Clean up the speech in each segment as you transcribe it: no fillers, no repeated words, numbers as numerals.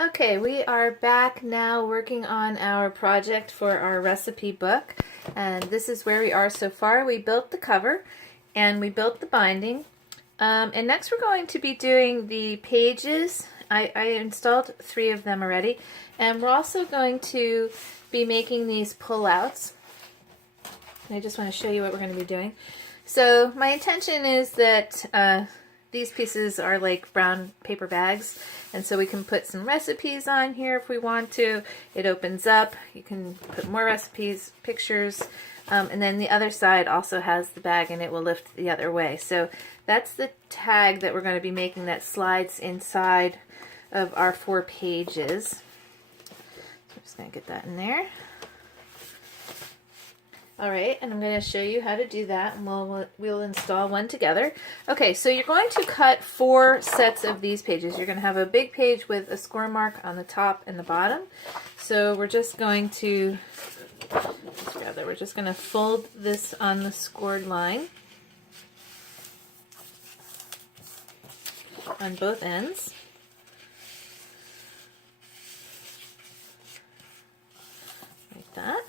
Okay, we are back now working on our project for our recipe book, and this is where we are so far. We built the cover and we built the binding, and next we're going to be doing the pages. I installed 3 of them already, and we're also going to be making these pullouts. I just want to show you what we're going to be doing. So my intention is that these pieces are like brown paper bags, and so we can put some recipes on here if we want to. It opens up, you can put more recipes, pictures, and then the other side also has the bag and it will lift the other way. So that's the tag that we're going to be making that slides inside of our 4 pages. So I'm just going to get that in there. Alright, and I'm going to show you how to do that, and we'll install one together. Okay, so you're going to cut 4 sets of these pages. You're going to have a big page with a score mark on the top and the bottom. So we're just going to, we're just going to fold this on the scored line on both ends. Like that.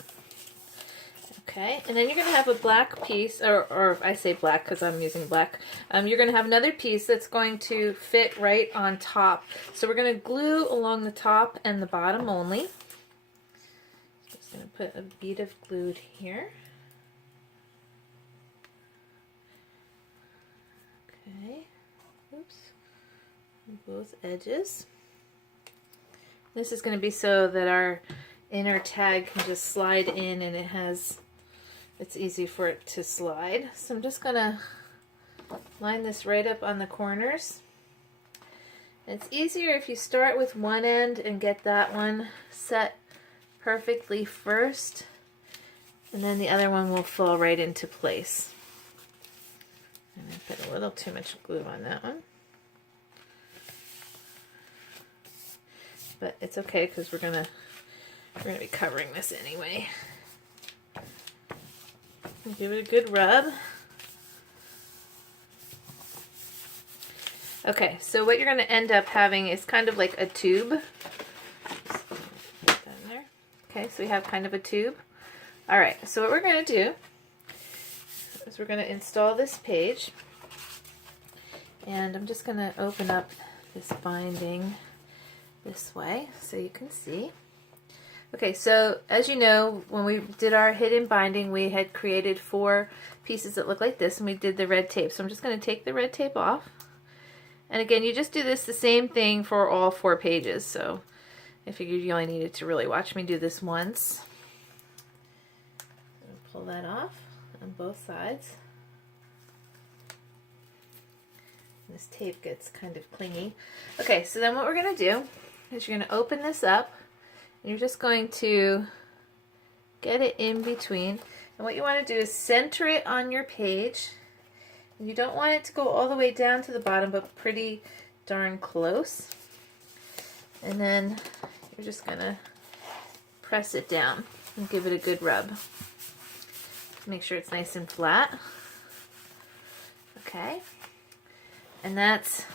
Okay, and then you're going to have a black piece, or I say black because I'm using black. You're going to have another piece that's going to fit right on top. So we're going to glue along the top and the bottom only. Just going to put a bead of glue here. Okay, oops, on both edges. This is going to be so that our inner tag can just slide in, and it's easy for it to slide. So I'm just going to line this right up on the corners. It's easier if you start with one end and get that one set perfectly first, and then the other one will fall right into place. And I put a little too much glue on that one. But it's okay because we're gonna be covering this anyway. Give it a good rub. Okay, so what you're going to end up having is kind of like a tube. Put that in there. Okay, so we have kind of a tube. Alright, so what we're going to do is we're going to install this page. And I'm just going to open up this binding this way so you can see. Okay, so as you know, when we did our hidden binding, we had created 4 pieces that look like this, and we did the red tape. So I'm just going to take the red tape off. And again, you just do this the same thing for all 4 pages. So I figured you only needed to really watch me do this once. Pull that off on both sides. This tape gets kind of clingy. Okay, so then what we're going to do is you're going to open this up. And you're just going to get it in between. And what you want to do is center it on your page. And you don't want it to go all the way down to the bottom, but pretty darn close. And then you're just going to press it down and give it a good rub. Make sure it's nice and flat. Okay. And that's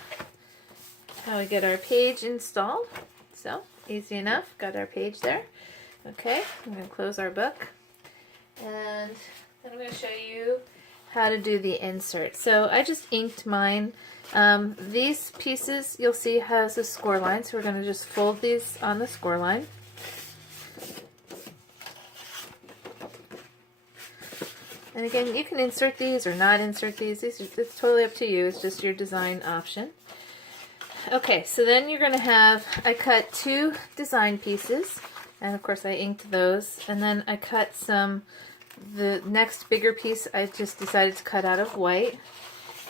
how we get our page installed. So, easy enough. Got our page there. Okay, I'm going to close our book. And then I'm going to show you how to do the insert. So I just inked mine. These pieces you'll see has a score line, so we're going to just fold these on the score line. And again, you can insert these or not insert these. It's totally up to you. It's just your design option. Okay, so then you're going to have, I cut 2 design pieces, and of course I inked those, and then I cut the next bigger piece I just decided to cut out of white,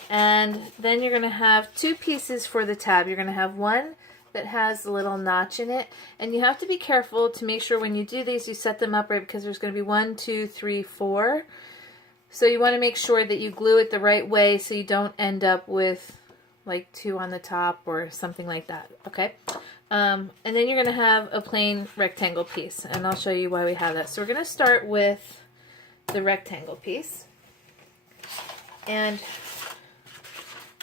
and then you're going to have 2 pieces for the tab. You're going to have one that has a little notch in it, and you have to be careful to make sure when you do these you set them up right, because there's going to be 1, 2, 3, 4, so you want to make sure that you glue it the right way so you don't end up with like 2 on the top or something like that, okay? And then you're going to have a plain rectangle piece, and I'll show you why we have that. So we're going to start with the rectangle piece, and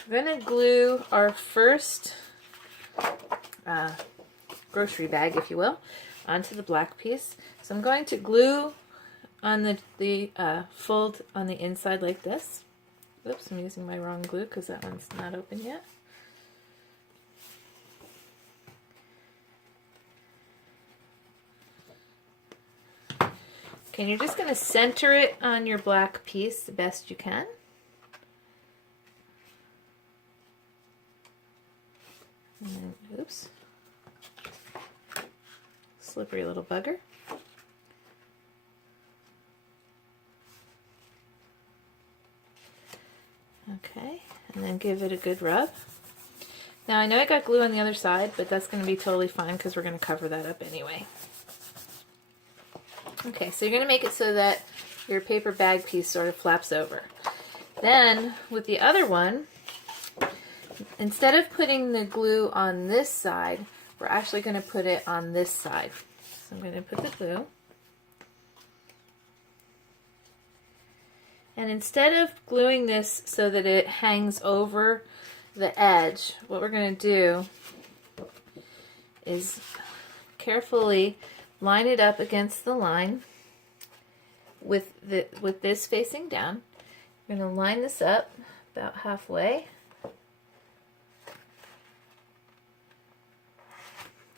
we're going to glue our first grocery bag, if you will, onto the black piece. So I'm going to glue on the fold on the inside like this. Oops, I'm using my wrong glue because that one's not open yet. Okay, and you're just going to center it on your black piece the best you can. And then, oops, slippery little bugger. Okay, and then give it a good rub. Now I know I got glue on the other side, but that's going to be totally fine because we're going to cover that up anyway. Okay, so you're going to make it so that your paper bag piece sort of flaps over. Then with the other one, instead of putting the glue on this side, we're actually going to put it on this side. So I'm going to put the glue. And instead of gluing this so that it hangs over the edge, what we're going to do is carefully line it up against the line with this facing down. We're going to line this up about halfway.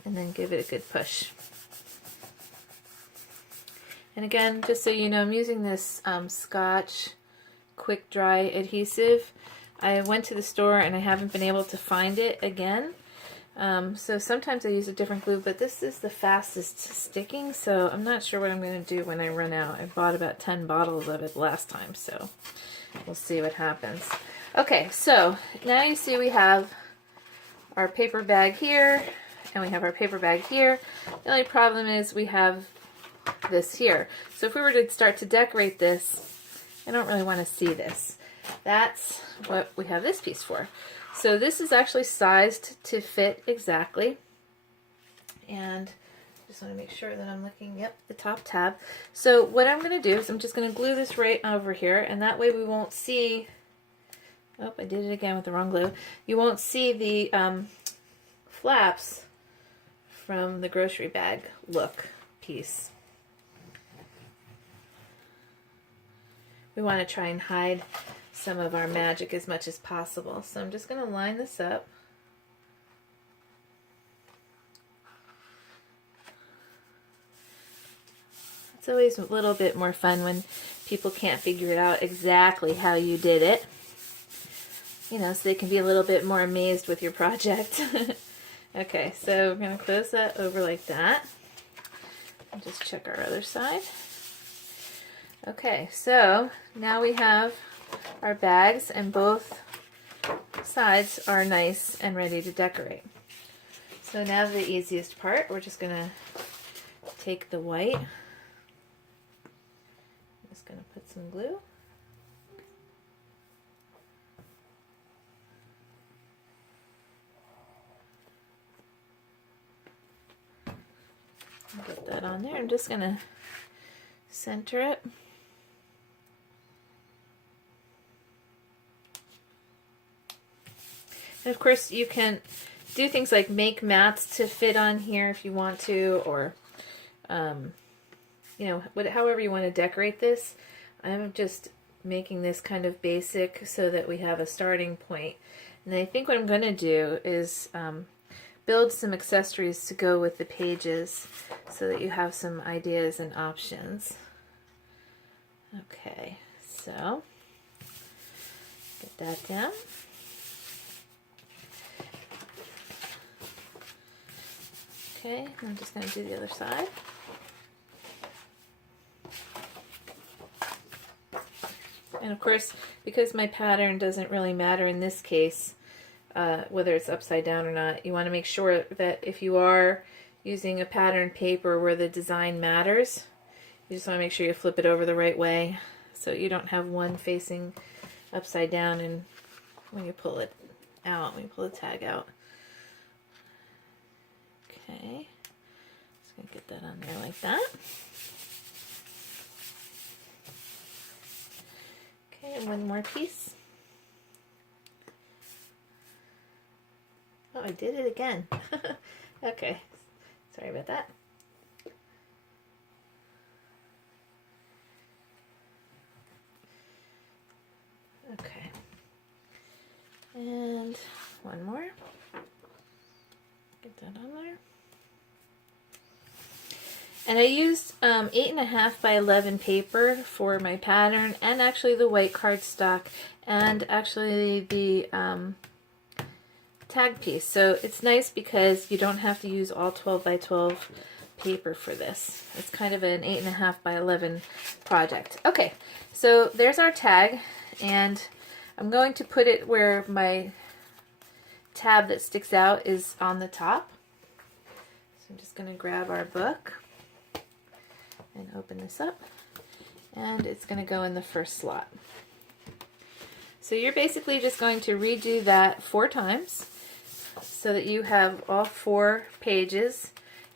And then give it a good push. And again, just so you know, I'm using this Scotch Quick Dry adhesive. I went to the store and I haven't been able to find it again. So sometimes I use a different glue, but this is the fastest sticking, so I'm not sure what I'm going to do when I run out. I bought about 10 bottles of it last time, so we'll see what happens. Okay, so now you see we have our paper bag here, and we have our paper bag here. The only problem is we have this here. So if we were to start to decorate this, I don't really want to see this. That's what we have this piece for. So this is actually sized to fit exactly. And just want to make sure that I'm looking, yep, the top tab. So what I'm going to do is I'm just going to glue this right over here, and that way we won't see, oh, I did it again with the wrong glue. You won't see the flaps from the grocery bag look piece. We want to try and hide some of our magic as much as possible. So I'm just going to line this up. It's always a little bit more fun when people can't figure it out exactly how you did it. You know, so they can be a little bit more amazed with your project. Okay, so we're going to close that over like that. And just check our other side. Okay, so now we have our bags and both sides are nice and ready to decorate. So now the easiest part, we're just going to take the white. I'm just going to put some glue. Get that on there. I'm just going to center it. And of course you can do things like make mats to fit on here if you want to, or you know, however you want to decorate this. I'm just making this kind of basic so that we have a starting point. And I think what I'm going to do is build some accessories to go with the pages so that you have some ideas and options. Okay, so get that down. Okay, I'm just going to do the other side. And of course, because my pattern doesn't really matter in this case, whether it's upside down or not, you want to make sure that if you are using a pattern paper where the design matters, you just want to make sure you flip it over the right way so you don't have one facing upside down and when you pull it out, when you pull the tag out. Okay, just going to get that on there like that. Okay, and one more piece. Oh, I did it again. Okay, Sorry about that. Okay. And one more. Get that on there. And I used 8.5 by 11 paper for my pattern, and actually the white cardstock, and actually the tag piece. So it's nice because you don't have to use all 12 by 12 paper for this. It's kind of an 8.5 by 11 project. Okay, so there's our tag, and I'm going to put it where my tab that sticks out is on the top. So I'm just going to grab our book and open this up, and it's going to go in the first slot. So you're basically just going to redo that 4 times so that you have all 4 pages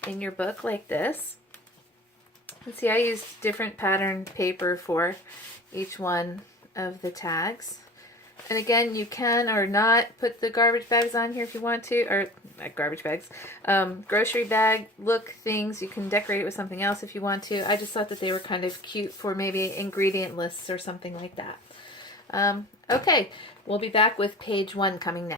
in your book like this. And see, I used different pattern paper for each one of the tags. And again, you can or not put the garbage bags on here if you want to, or not garbage bags, grocery bag look things. You can decorate it with something else if you want to. I just thought that they were kind of cute for maybe ingredient lists or something like that. Okay, we'll be back with page 1 coming next.